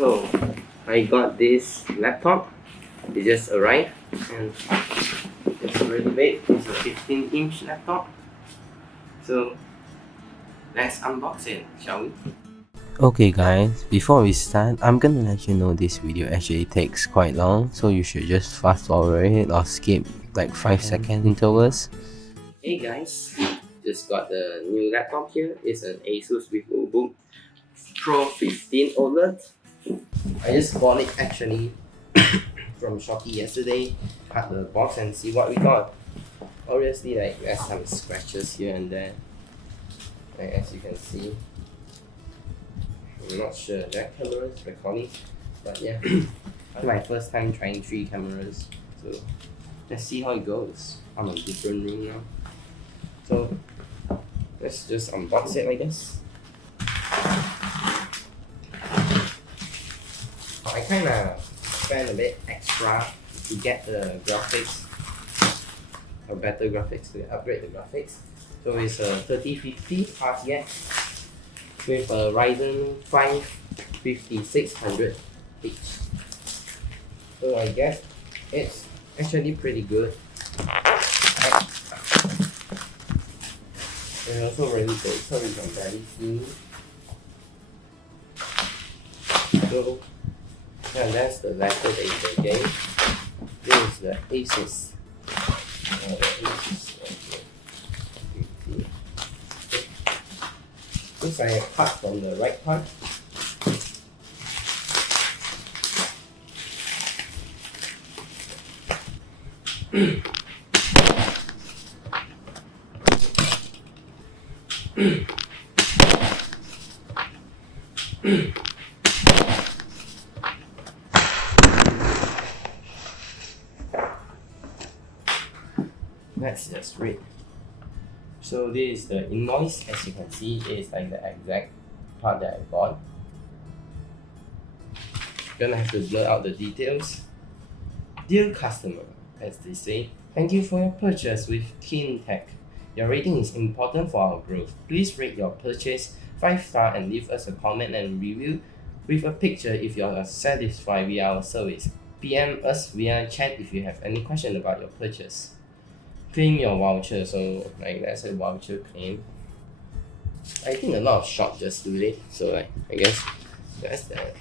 So I got this laptop. It just arrived and it's really big. It's a 15-inch laptop. So let's unbox it, shall we? Okay guys, before we start, I'm gonna let you know this video actually takes quite long, so you should just fast forward it or skip like 5-second intervals. Hey guys, just got the new laptop here. It's an ASUS VivoBook Pro 15 Oled. I just bought it actually from Shopee yesterday. Cut the box and see what we got. Obviously, like there's some scratches here and there, like, as you can see. I'm not sure that camera is recording, but yeah, it's my first time trying 3 cameras, so let's see how it goes. I'm in a different room now, so let's just unbox it, I guess. I kinda spent a bit extra to get the graphics, or better graphics, to upgrade the graphics. So it's a 3050 RTX with a Ryzen 5 5600H. So I guess it's actually pretty good. And also really big, so you can barely see. So yeah, that's the laptop that they gave. This is the ASUS. Since I have cut from the right part, let's just read. So this is the invoice. As you can see, it's like the exact part that I bought. Gonna have to blur out the details. Dear customer, as they say, thank you for your purchase with KeenTech. Your rating is important for our growth. Please rate your purchase 5-star and leave us a comment and review with a picture if you are satisfied with our service. PM us via chat if you have any question about your purchase. Claim your voucher, so like that's a voucher claim. I think a lot of shops just do it, so like I guess that's that.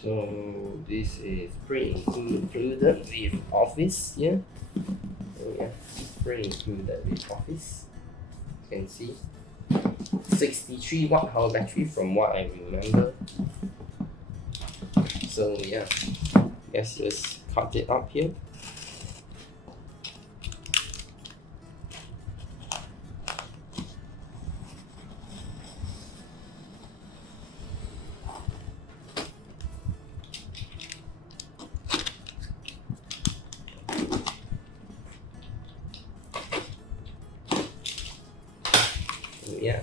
So this is pre-included with Office here. So yeah, pre-included with Office. You can see 63 watt-hour battery from what I remember. So yeah, let's just cut it up here. So yeah.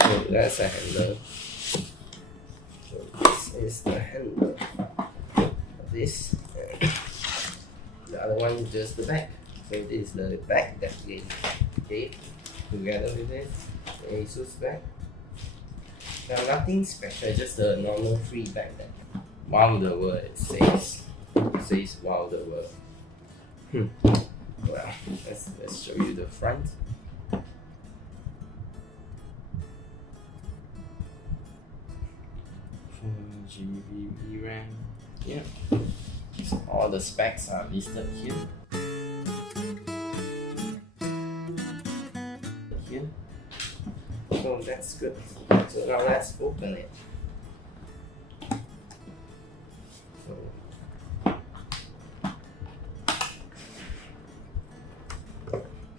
So that's a handle. Is the handle of this, and the other one is just the back. So this is the back that we gave together with it, the ASUS back. Now nothing special, just a normal free back that wow the world it says wow the world. Well, let's show you the front. GB RAM. Yeah. So all the specs are listed here. So that's good. So now let's open it.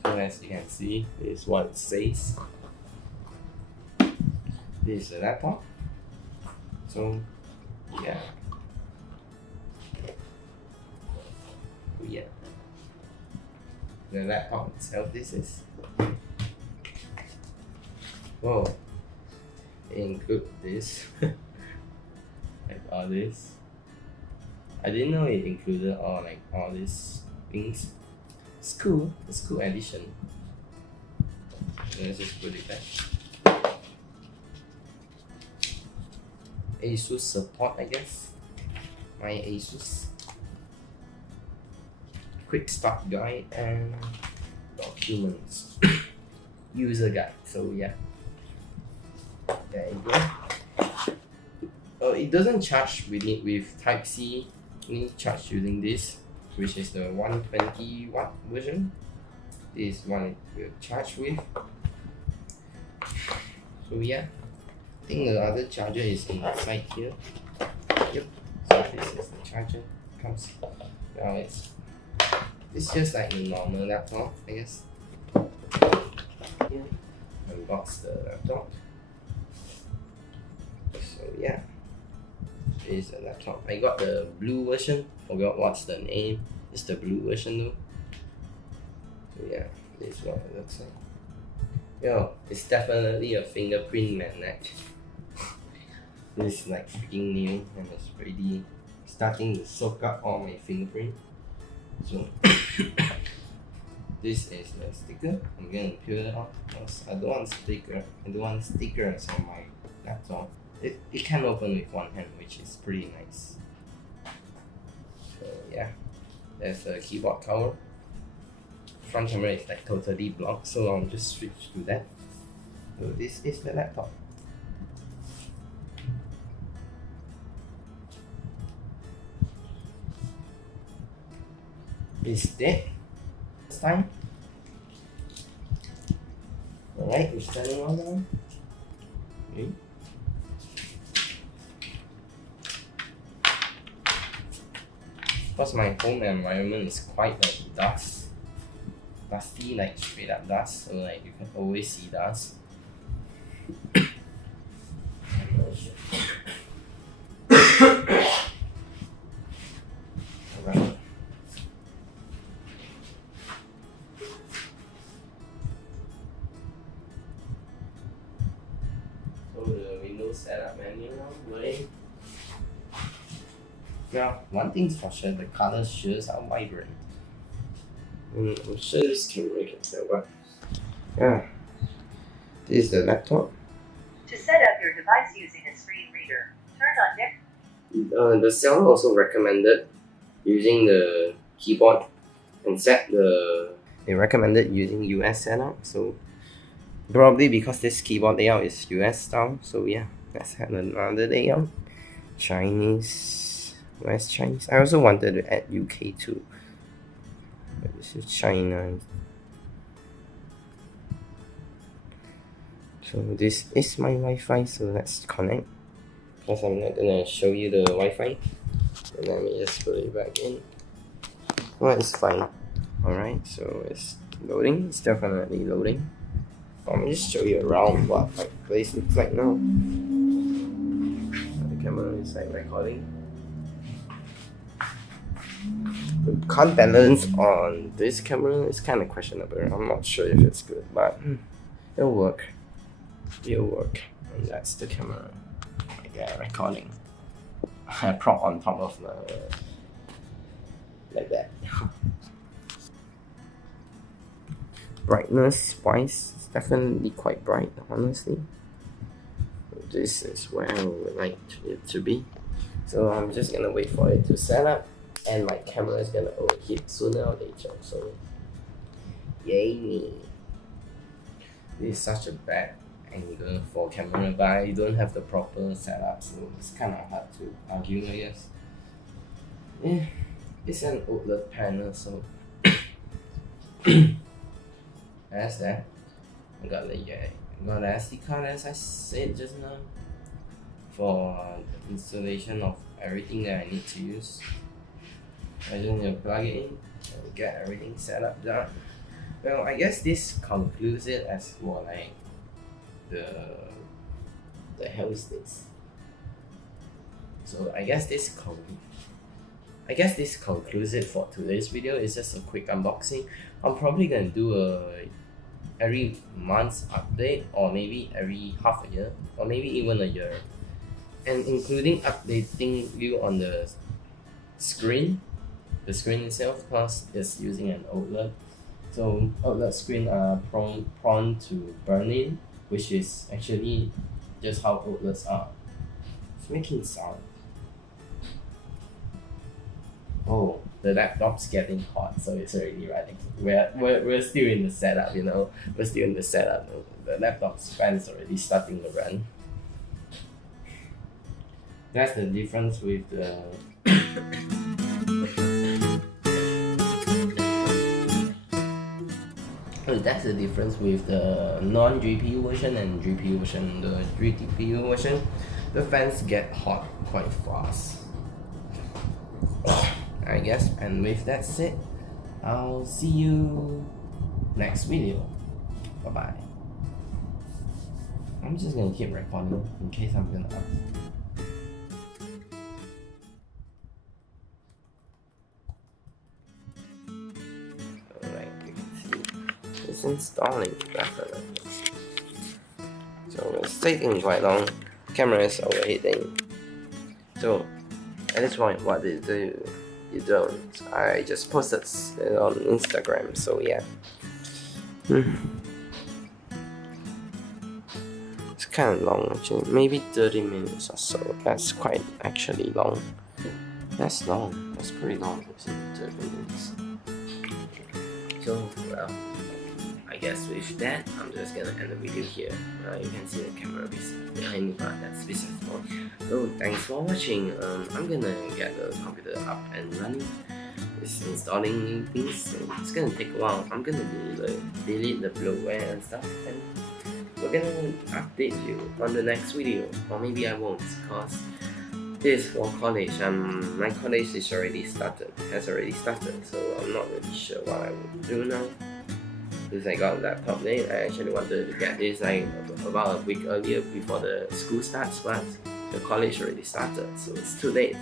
So as you can see, this is what it says. This is the laptop. So yeah. The laptop itself, this is. Oh, include this. Like all this. I didn't know it included all these things. It's cool. It's cool edition. Let's just put it back. ASUS support, I guess. My ASUS. Quick start guide and documents. User guide. So yeah. There you go. It doesn't charge with Type C. We charge using this, which is the 120 watt version. This one it will charge with. So yeah, I think the other charger is inside here. Yep. So this is the charger. Comes. Now it's just like a normal laptop, I guess. Yeah. Unbox the laptop. So yeah, this is the laptop. I got the blue version. Forgot what's the name. It's the blue version though. So yeah, this is what it looks like. Yo, it's definitely a fingerprint magnet. This is like freaking new and it's already starting to soak up all my fingerprint. So this is the sticker. I'm gonna peel it off because I don't want sticker. I don't want stickers on my laptop. It can open with one hand, which is pretty nice. So yeah, there's a keyboard cover. Front camera is like totally blocked, so I'll just switch to that. So this is the laptop. It's dead this time. Alright, we're turning on now. Okay. Because my home environment is quite like dusty, like straight up dust, so like you can always see dust. Alright. So the Windows setup menu now, right? Well, one thing's for sure, the colors sure are vibrant. I'm sure this camera can tell what. Yeah, this is the laptop. To set up your device using a screen reader, turn on NIC. The seller also recommended using the keyboard and they recommended using US setup, so probably because this keyboard layout is US style. So yeah, let's have another layout. Chinese, where's Chinese? I also wanted to add UK too. But this is China. So this is my Wi-Fi, so let's connect. Because I'm not gonna show you the Wi-Fi. So let me just put it back in. Well, it's fine. Alright, so it's loading. It's definitely loading. Let me just show you around what my place looks like now. The camera is like recording. The color balance on this camera is kind of questionable. I'm not sure if it's good, but it'll work. It'll work. And that's the camera. Yeah, recording. I prop on top of the like that. Brightness wise, it's definitely quite bright, honestly. This is where I would like it to be. So I'm just gonna wait for it to set up, and my camera is gonna overheat sooner or later. So yay me. This is such a bad angle for camera, but I don't have the proper setup, so it's kind of hard to argue, I guess. Yeah, it's an Oled panel, so that's that. I got the SD card, as I said just now, for the installation of everything that I need to use. I just need to plug it in and get everything set up done. Well, I guess this concludes it as more like the hell is this? So I guess this concludes it for today's video. It's just a quick unboxing. I'm probably gonna do a every month's update, or maybe every half a year, or maybe even a year, and including updating you on the screen itself, because it's using an Oled. So OLED screen are prone to burn-in, which is actually just how OLEDs are. It's making sound. Oh, the laptop's getting hot, so it's already running. We're still in the setup, you know. We're still in the setup. The laptop's fan's already starting to run. That's the difference with the that's the difference with the non-GPU version and GPU version. The GPU version, the fans get hot quite fast, I guess. And with that said, I'll see you next video. Bye bye. I'm just gonna keep recording in case I'm gonna up. Alright, you can see it's installing definitely. So it's taking quite long. Camera is overheating. So at this point, what do you do? You don't. I just posted it on Instagram. So yeah. It's kind of long actually. Maybe 30 minutes or so. That's quite actually long. That's long. That's pretty long. 30 minutes. So well, I guess with that, I'm just gonna end the video here. You can see the camera behind me, but that's besides the point. So thanks for watching. I'm gonna get the computer up and running. It's installing new things, so it's gonna take a while. I'm gonna delete the bloatware and stuff, and we're gonna update you on the next video. Or maybe I won't, cause this for college. My college is has already started, so I'm not really sure what I will do now. Because I got a laptop late, I actually wanted to get this like about a week earlier before the school starts, but the college already started, so it's too late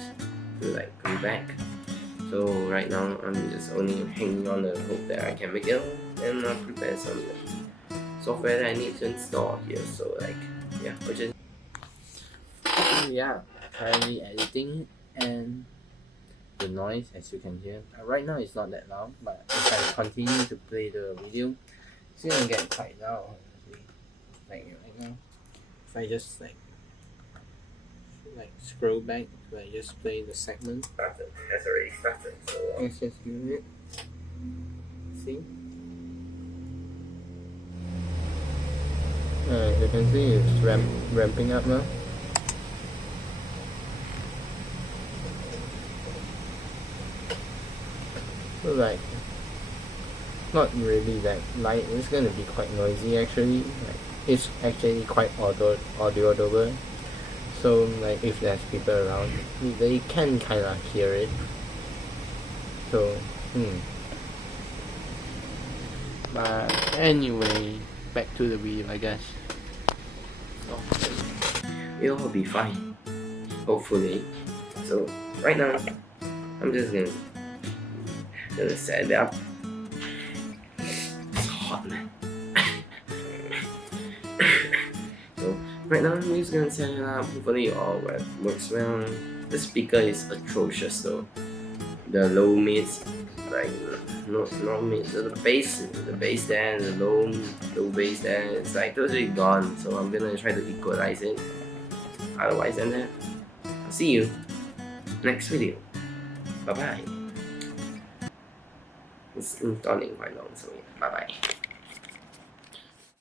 to like come back. So right now I'm just only hanging on the hope that I can make it on, and I'll prepare some software that I need to install here. So like yeah, which is currently editing, and the noise, as you can hear right now, is not that loud, but if I continue to play the video, it's gonna get quite loud. Like right now, if I just like scroll back, if I just play the segment, has already started. So let's just give it. See, you can see it's ramping up now. So like, not really that light. It's gonna be quite noisy actually. Like, it's actually quite audible. So like, if there's people around, they can kind of hear it. So but anyway, back to the video, I guess. It'll be fine, hopefully. So right now, I'm just gonna set it up. It's hot, man. So right now I'm just gonna set it up. Hopefully it all works well. The speaker is atrocious though. The low mids, like no mid, the bass there, the low bass there, it's like totally gone. So I'm gonna try to equalize it. Otherwise than that, I'll see you next video. Bye bye. It's installing quite long, so yeah, bye bye.